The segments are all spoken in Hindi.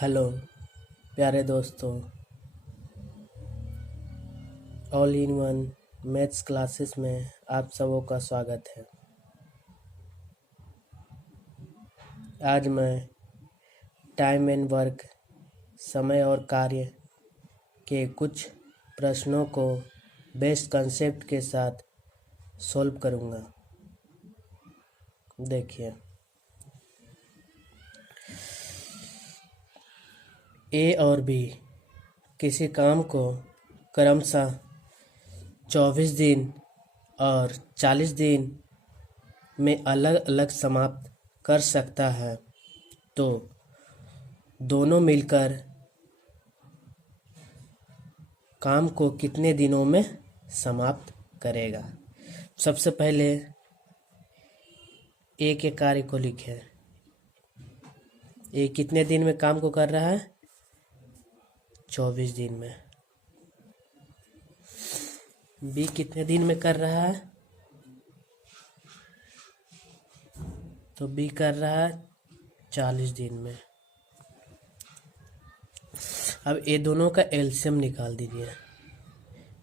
हेलो प्यारे दोस्तों, all in one maths classes में आप सबों का स्वागत है। आज मैं टाइम एंड वर्क, समय और कार्य के कुछ प्रश्नों को बेस्ट कंसेप्ट के साथ सॉल्व करूँगा। देखिए, ए और बी किसी काम को क्रमशः 24 दिन और 40 दिन में अलग अलग समाप्त कर सकता है, तो दोनों मिलकर काम को कितने दिनों में समाप्त करेगा। सबसे पहले ए के कार्य को लिखें। ए कितने दिन में काम को कर रहा है? 24 दिन में। बी कितने दिन में कर रहा है? तो बी कर रहा है 40 दिन में। अब ये दोनों का एलसीएम निकाल दीजिए।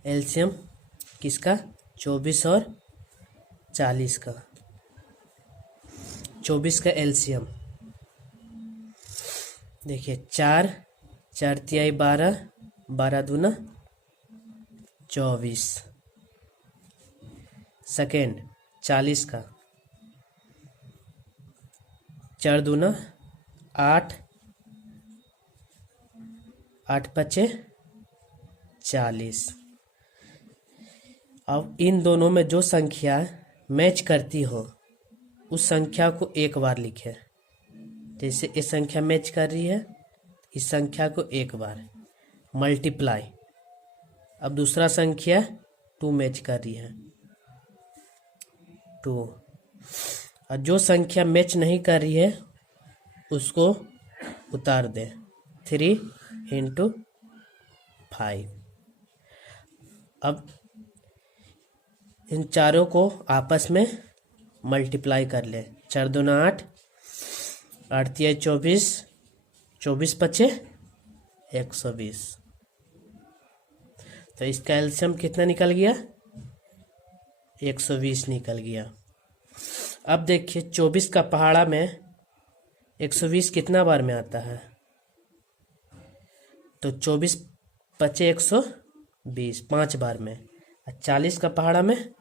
एलसीएम किसका? 24 और 40 का। 24 का एलसीएम देखिए, 4 4 तिहाई 12, 12 दूना 24। सेकेंड 40 का 4 दूना 8, 8 पचे 40। अब इन दोनों में जो संख्या मैच करती हो उस संख्या को एक बार लिखें। जैसे ये संख्या मैच कर रही है, इस संख्या को एक बार मल्टीप्लाई। अब दूसरा संख्या 2 मैच कर रही है, 2। और जो संख्या मैच नहीं कर रही है उसको उतार दें, 3 × 5। अब इन चारों को आपस में मल्टीप्लाई कर ले। 4 दूना 8, 8 तिहाई 24, 24 पचे 120। तो इसका एलसीएम कितना निकल गया? 120 निकल गया। अब देखिए, 24 का पहाड़ा में 120 कितना बार में आता है? तो 24 पचे 120, 5 बार में। 40 का पहाड़ा में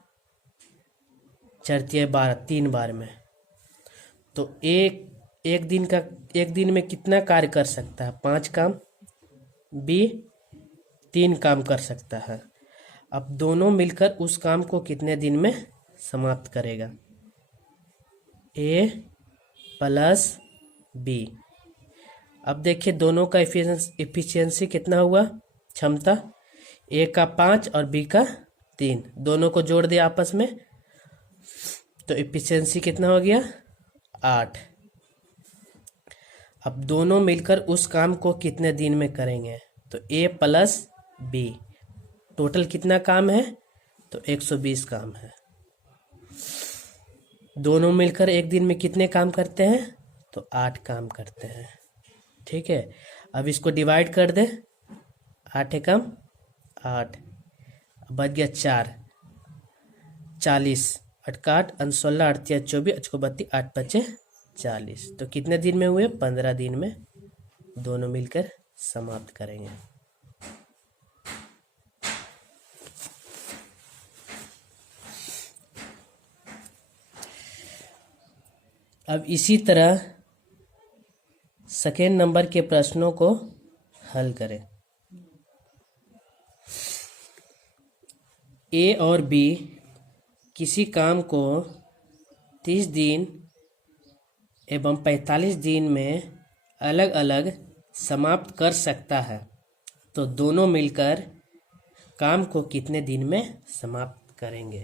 4 तिहाई 12, 3 बार में। तो एक दिन में कितना कार्य कर सकता है? 5 काम। बी 3 काम कर सकता है। अब दोनों मिलकर उस काम को कितने दिन में समाप्त करेगा? ए प्लस बी। अब देखिए, दोनों का एफिशिएंसी कितना हुआ? क्षमता। ए का 5 और बी का 3, दोनों को जोड़ दिया आपस में, तो एफिशिएंसी कितना हो गया? 8। अब दोनों मिलकर उस काम को कितने दिन में करेंगे? तो ए प्लस बी। टोटल कितना काम है? तो 120 काम है। दोनों मिलकर एक दिन में कितने काम करते हैं? तो 8 काम करते हैं। ठीक है, अब इसको डिवाइड कर दे। 8 एकम 8, बच गया 4, 40, 8 का 8, 16, 8 तिहाई 24, 8 को 32, 8 पचे 40। तो कितने दिन में हुए? 15 दिन में दोनों मिलकर समाप्त करेंगे। अब इसी तरह सेकेंड नंबर के प्रश्नों को हल करें। ए और बी किसी काम को 30 दिन एवं 45 दिन में अलग अलग समाप्त कर सकता है, तो दोनों मिलकर काम को कितने दिन में समाप्त करेंगे?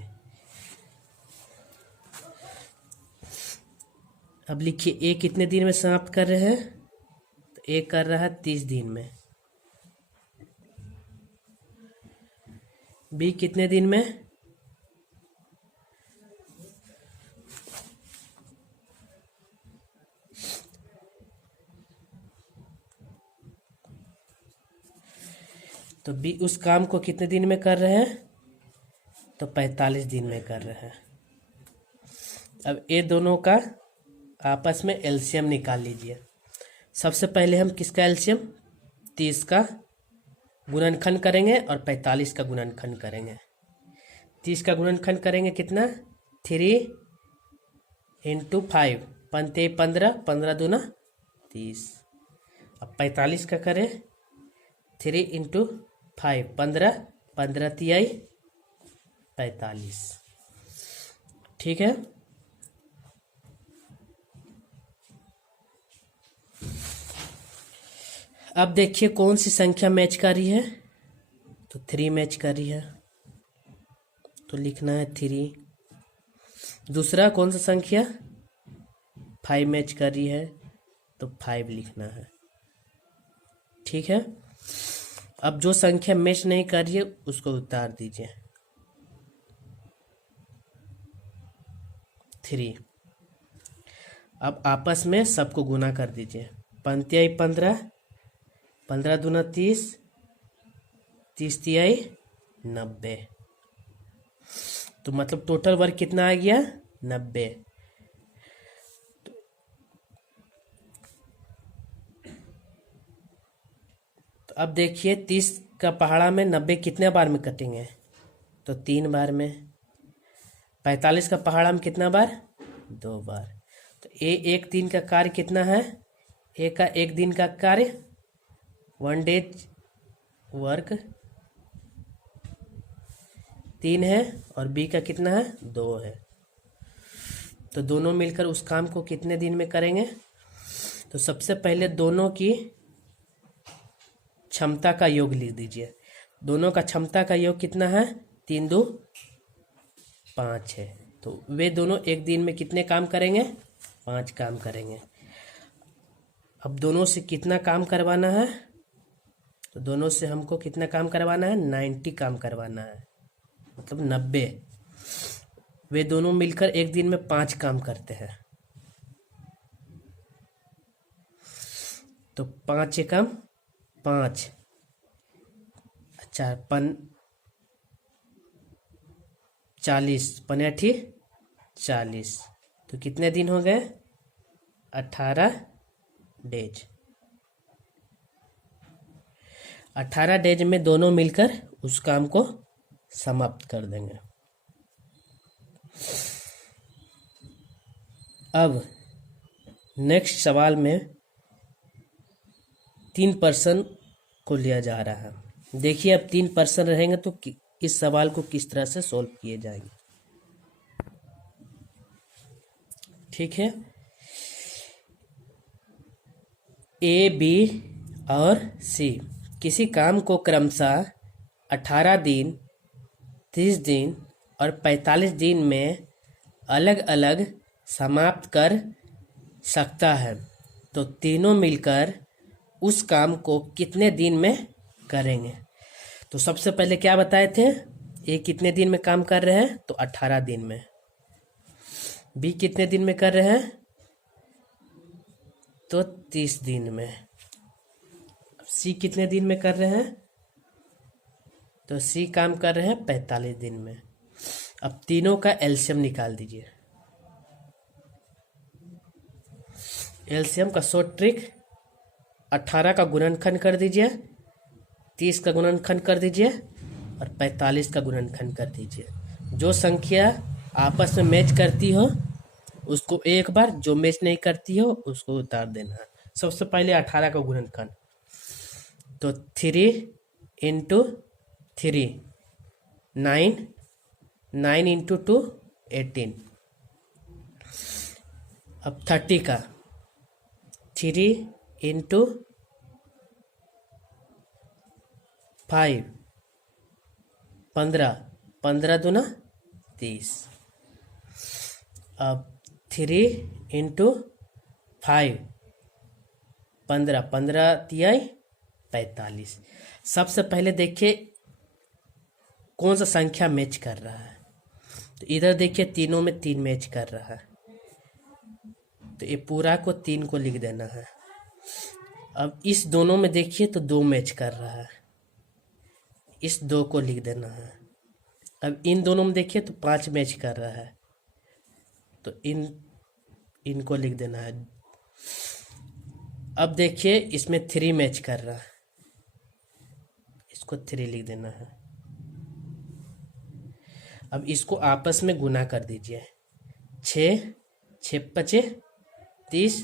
अब लिखिए, ए कितने दिन में समाप्त कर रहे हैं? तो ए कर रहा है 30 दिन में। बी कितने दिन में? तो बी उस काम को कितने दिन में कर रहे हैं? तो 45 दिन में कर रहे हैं। अब ये दोनों का आपस में एलसीएम निकाल लीजिए। सबसे पहले हम किसका एलसीएम? 30 का गुणनखंड करेंगे और 45 का गुणनखंड करेंगे। 30 का गुणनखंड करेंगे कितना? 3 × 5, 5 15, 15 दूना 30। अब 45 का करें 3 × 5, 15, 15 तिहाई 45। ठीक है। अब देखिए कौन सी संख्या मैच कर रही है? तो 3 मैच कर रही है, तो लिखना है 3। दूसरा कौन सा संख्या? 5 मैच कर रही है, तो 5 लिखना है। ठीक है। अब जो संख्या मैच नहीं कर रही है उसको उतार दीजिए। 3। अब आपस में सबको गुना कर दीजिए। 5 तिहाई 15, 15 दूना 30, 30 तिहाई 90। तो मतलब टोटल वर्क कितना आ गया? 90। तो अब देखिए 30 का पहाड़ा में 90 कितने बार में कटेंगे? तो 3 बार में। 45 का पहाड़ा में कितना बार? 2 बार। तो एक दिन का कार्य कितना है? ए का एक दिन का कार्य 1 डेज वर्क 3 है और बी का कितना है? 2 है। तो दोनों मिलकर उस काम को कितने दिन में करेंगे? तो सबसे पहले दोनों की क्षमता का योग लिख दीजिए। दोनों का क्षमता का योग कितना है? 3 2 5 है। तो वे दोनों एक दिन में कितने काम करेंगे? 5 काम करेंगे। अब दोनों से कितना काम करवाना है? तो दोनों से हमको कितना काम करवाना है? 90 काम करवाना है, मतलब 90। वे दोनों मिलकर एक दिन में 5 काम करते हैं। तो 5 एकम 5, अच्छा 40, 5 40। तो कितने दिन हो गए? 18 डेज। 18 डेज में दोनों मिलकर उस काम को समाप्त कर देंगे। अब नेक्स्ट सवाल में 3% को लिया जा रहा है। देखिए अब 3% रहेंगे तो इस सवाल को किस तरह से सॉल्व किए जाएंगे। ठीक है। ए, बी और सी किसी काम को क्रमशः 18 दिन, 30 दिन और 45 दिन में अलग अलग समाप्त कर सकता है, तो तीनों मिलकर उस काम को कितने दिन में करेंगे? तो सबसे पहले क्या बताए थे? ए कितने दिन में काम कर रहे हैं? तो 18 दिन में। बी कितने दिन में कर रहे हैं? तो 30 दिन में। सी कितने दिन में कर रहे हैं? तो सी काम कर रहे हैं 45 दिन में। अब तीनों का एलसीएम निकाल दीजिए। एलसीएम का शॉर्ट ट्रिक, 18 का गुणनखंड कर दीजिए, 30 का गुणनखंड कर दीजिए और 45 का गुणनखंड कर दीजिए। जो संख्या आपस में मैच करती हो उसको एक बार, जो मैच नहीं करती हो उसको उतार देना है। सबसे पहले 18 का गुणनखंड, तो 3 × 3 9, 9 × 2 18। अब 30 का 3 × 5 15, 15 दूना 30। अब 3 × 5 15, 15 तिहाई 45। सबसे पहले देखिए कौन सा संख्या मैच कर रहा है। तो इधर देखिए तीनों में 3 मैच कर रहा है, तो ये पूरा को 3 को लिख देना है। अब इस दोनों में देखिए तो 2 मैच कर रहा है, इस 2 को लिख देना है। अब इन दोनों में देखिए तो 5 मैच कर रहा है, तो इनको लिख देना है। अब देखिए इसमें 3 मैच कर रहा है, इसको 3 लिख देना है। अब इसको आपस में गुना कर दीजिए। 6 6 5 30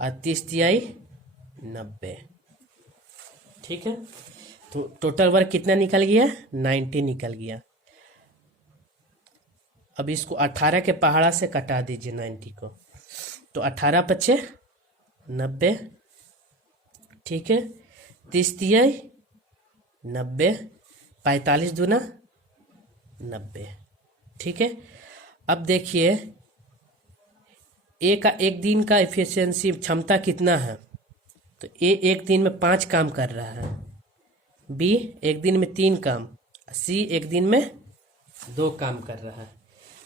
और 30 तिहाई 90। ठीक है, तो टोटल वर्क कितना निकल गया? 90 निकल गया। अब इसको 18 के पहाड़ा से कटा दीजिए 90 को, तो 18 5 90। ठीक है, 30 तिहाई 90, 45 दूना 90। ठीक है, अब देखिए ए का एक दिन का एफिशिएंसी क्षमता कितना है? तो ए एक दिन में 5 काम कर रहा है, बी एक दिन में 3 काम, सी एक दिन में 2 काम कर रहा है।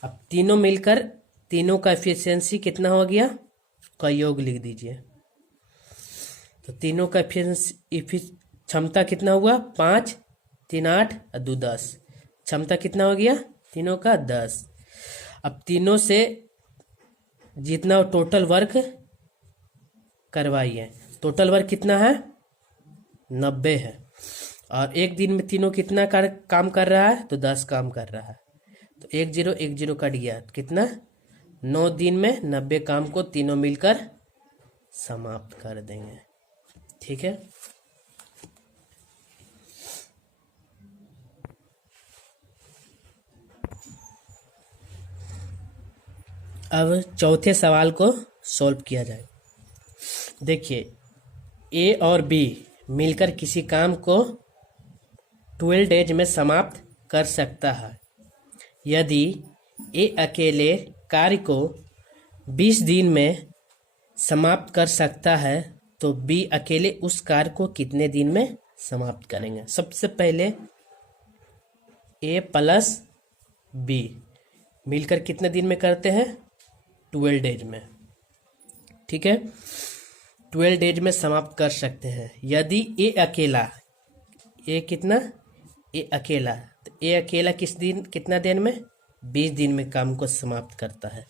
अब तीनों मिलकर तीनों का एफिशिएंसी कितना हो गया? का योग लिख दीजिए। तो तीनों का क्षमता कितना हुआ? 5 3 8 और 2 10। क्षमता कितना हो गया तीनों का? 10। अब तीनों से जितना टोटल वर्क करवाइए। टोटल वर्क कितना है? 90 है। और एक दिन में तीनों कितना काम कर रहा है? तो 10 काम कर रहा है। तो 1 0 1 0 कट गया, कितना? 9 दिन में 90 काम को तीनों मिलकर समाप्त कर देंगे। ठीक है, अब चौथे सवाल को सॉल्व किया जाए। देखिए ए और बी मिलकर किसी काम को 12 डेज में समाप्त कर सकता है। यदि ए अकेले कार्य को 20 दिन में समाप्त कर सकता है तो बी अकेले उस कार्य को कितने दिन में समाप्त करेंगे? सबसे पहले ए प्लस बी मिलकर कितने दिन में करते हैं? 12 डेज में। ठीक है, 12 डेज में समाप्त कर सकते हैं। यदि ए अकेला, ए कितना? ए अकेला, तो ए अकेला कितना दिन में? 20 दिन में काम को समाप्त करता है,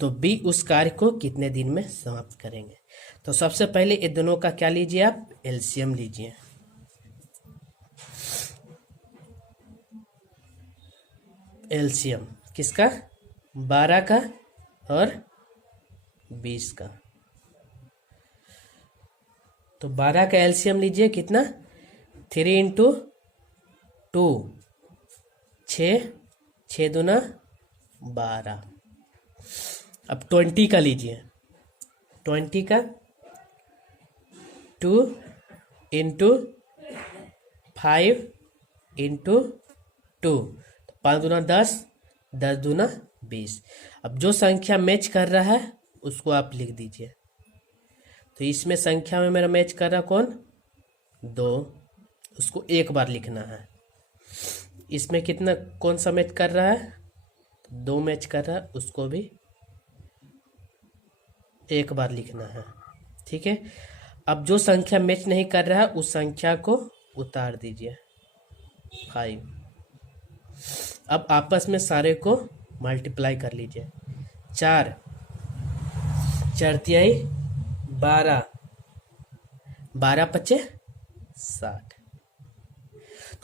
तो बी उस कार्य को कितने दिन में समाप्त करेंगे? तो सबसे पहले ये दोनों का क्या लीजिए आप? एलसीएम लीजिए। एलसीएम किसका? 12 का और 20 का। तो 12 का एलसीएम लीजिए, कितना? 3 इंटू 2 6 6 दूना 12। अब 20 का लीजिए। 20 का 2 इंटू 5 इंटू 2, 5 दूना 10, 10 दूना 20। अब जो संख्या मैच कर रहा है उसको आप लिख दीजिए। तो इसमें संख्या में मेरा मैच कर रहा कौन? 2, उसको एक बार लिखना है। इसमें कितना कौन सा मैच कर रहा है? 2 मैच कर रहा है, उसको भी एक बार लिखना है। ठीक है, अब जो संख्या मैच नहीं कर रहा है उस संख्या को उतार दीजिए 5। अब आपस में सारे को मल्टीप्लाई कर लीजिए। 4 4 तिहाई 12, 12 पचे 60।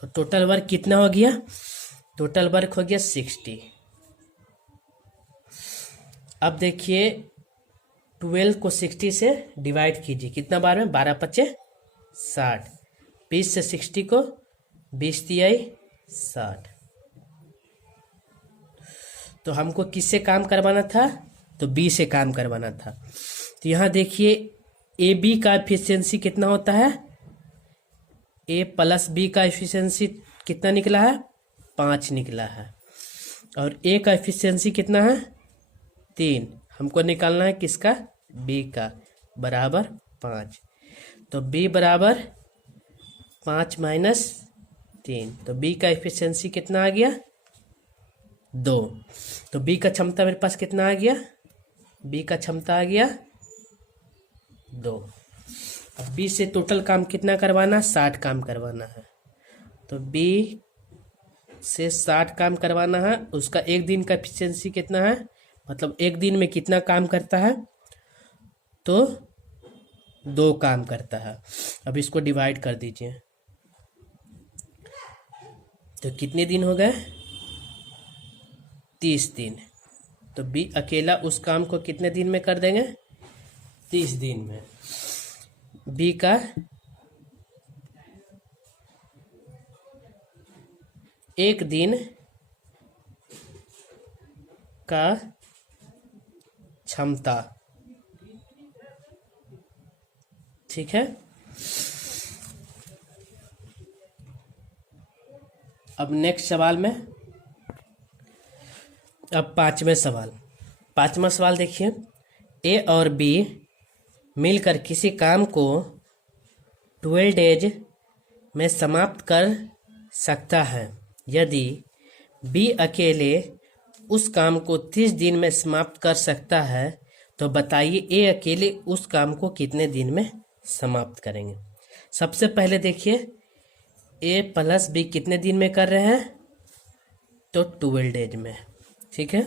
तो टोटल वर्क कितना हो गया? टोटल वर्क हो गया 60। अब देखिए 12 को 60 से डिवाइड कीजिए, कितना बार में? 12 पचे 60। 20 से 60 को 20 तिहाई 60। तो हमको किससे काम करवाना था? तो बी से काम करवाना था। तो यहाँ देखिए ए बी का एफिशिएंसी कितना होता है? ए प्लस बी का एफिशिएंसी कितना निकला है? 5 निकला है। और ए का एफिशिएंसी कितना है? 3। हमको निकालना है किसका? बी का, बराबर 5। तो बी बराबर 5 माइनस 3, तो बी का एफिशिएंसी कितना आ गया? 2। तो बी का क्षमता मेरे पास कितना आ गया? बी का क्षमता आ गया 2। अब बी से टोटल काम कितना करवाना? 60 काम करवाना है। तो बी से 60 काम करवाना है। उसका एक दिन का एफिशिएंसी कितना है, मतलब एक दिन में कितना काम करता है, तो 2 काम करता है। अब इसको डिवाइड कर दीजिए, तो कितने दिन हो गए, 30 दिन। तो बी अकेला उस काम को कितने दिन में कर देंगे, 30 दिन में। बी का एक दिन का क्षमता, ठीक है। अब नेक्स्ट सवाल में, अब पांचवा सवाल देखिए। ए और बी मिलकर किसी काम को 12 डेज में समाप्त कर सकता है। यदि बी अकेले उस काम को 30 दिन में समाप्त कर सकता है, तो बताइए ए अकेले उस काम को कितने दिन में समाप्त करेंगे। सबसे पहले देखिए, ए प्लस बी कितने दिन में कर रहे हैं, तो 12 डेज में, ठीक है।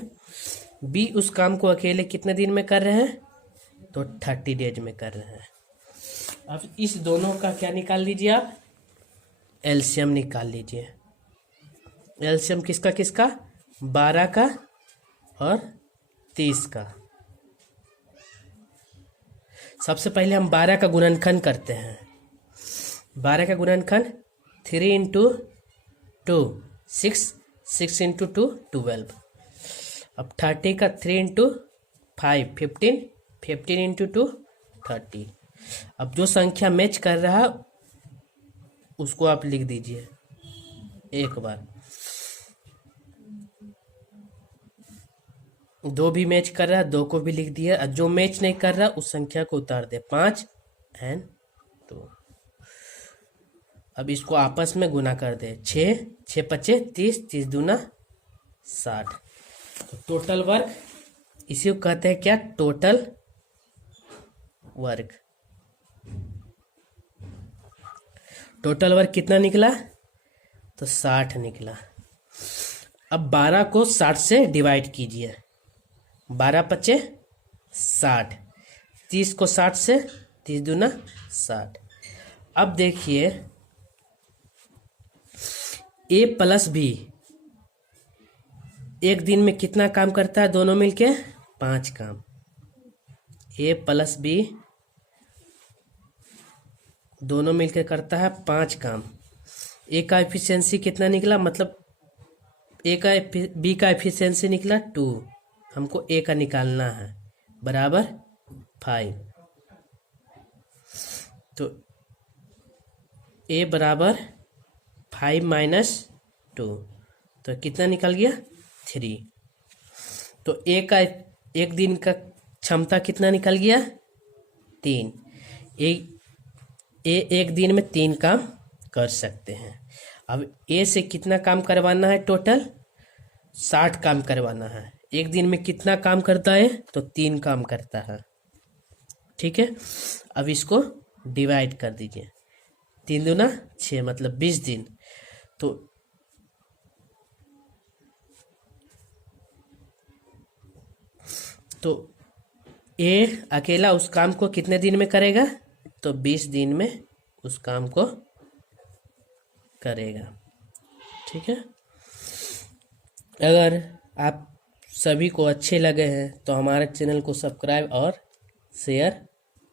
बी उस काम को अकेले कितने दिन में कर रहे हैं, तो 30 डेज में कर रहे हैं। अब इस दोनों का क्या निकाल लीजिए आप, एलसीएम निकाल लीजिए। एलसीएम किसका किसका, 12 का और 30 का। सबसे पहले हम 12 का गुणनखंड करते हैं। 12 का गुणनखंड 3 इंटू 2 6, 6 इंटू 2 12। अब 30 का 3 इंटू 5 15, 15 इंटू 2 30। अब जो संख्या मैच कर रहा है उसको आप लिख दीजिए एक बार। 2 भी मैच कर रहा है, 2 को भी लिख दिया। और जो मैच नहीं कर रहा उस संख्या को उतार दे, 5 एंड 2। अब इसको आपस में गुना कर दे, 6 6 पचे 30, 30 दूना 60। तो टोटल वर्क, इसी को कहते हैं क्या, टोटल वर्क। टोटल वर्क कितना निकला, तो 60 निकला। अब 12 को 60 से डिवाइड कीजिए, 12 पचे 60, 30 को 60 से, 30 दूना 60। अब देखिए, ए प्लस बी एक दिन में कितना काम करता है, दोनों मिलके 5 काम। ए प्लस बी दोनों मिलकर करता है 5 काम। ए का एफिशिएंसी कितना निकला, मतलब ए का बी का एफिशिएंसी निकला 2, हमको ए का निकालना है, बराबर 5। तो ए बराबर 5 माइनस 2, तो कितना निकल गया, 3। तो ए का एक दिन का क्षमता कितना निकल गया, 3। ए एक दिन में 3 काम कर सकते हैं। अब ए से कितना काम करवाना है, टोटल 60 काम करवाना है। एक दिन में कितना काम करता है, तो 3 काम करता है, ठीक है। अब इसको डिवाइड कर दीजिए, 3 दूना 6, मतलब 20 दिन। तो ए अकेला उस काम को कितने दिन में करेगा, तो 20 दिन में उस काम को करेगा, ठीक है। अगर आप सभी को अच्छे लगे हैं तो हमारे चैनल को सब्सक्राइब और शेयर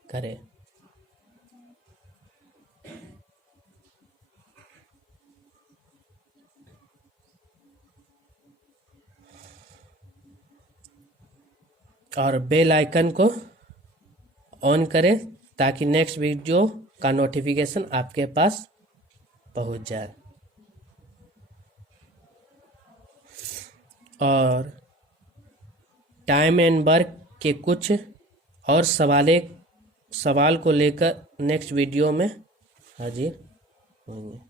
करें। और बेल आइकन को ऑन करें ताकि नेक्स्ट वीडियो का नोटिफिकेशन आपके पास पहुंच जाए। और टाइम एंड वर्क के कुछ और सवाल को लेकर नेक्स्ट वीडियो में हाजिर होंगे।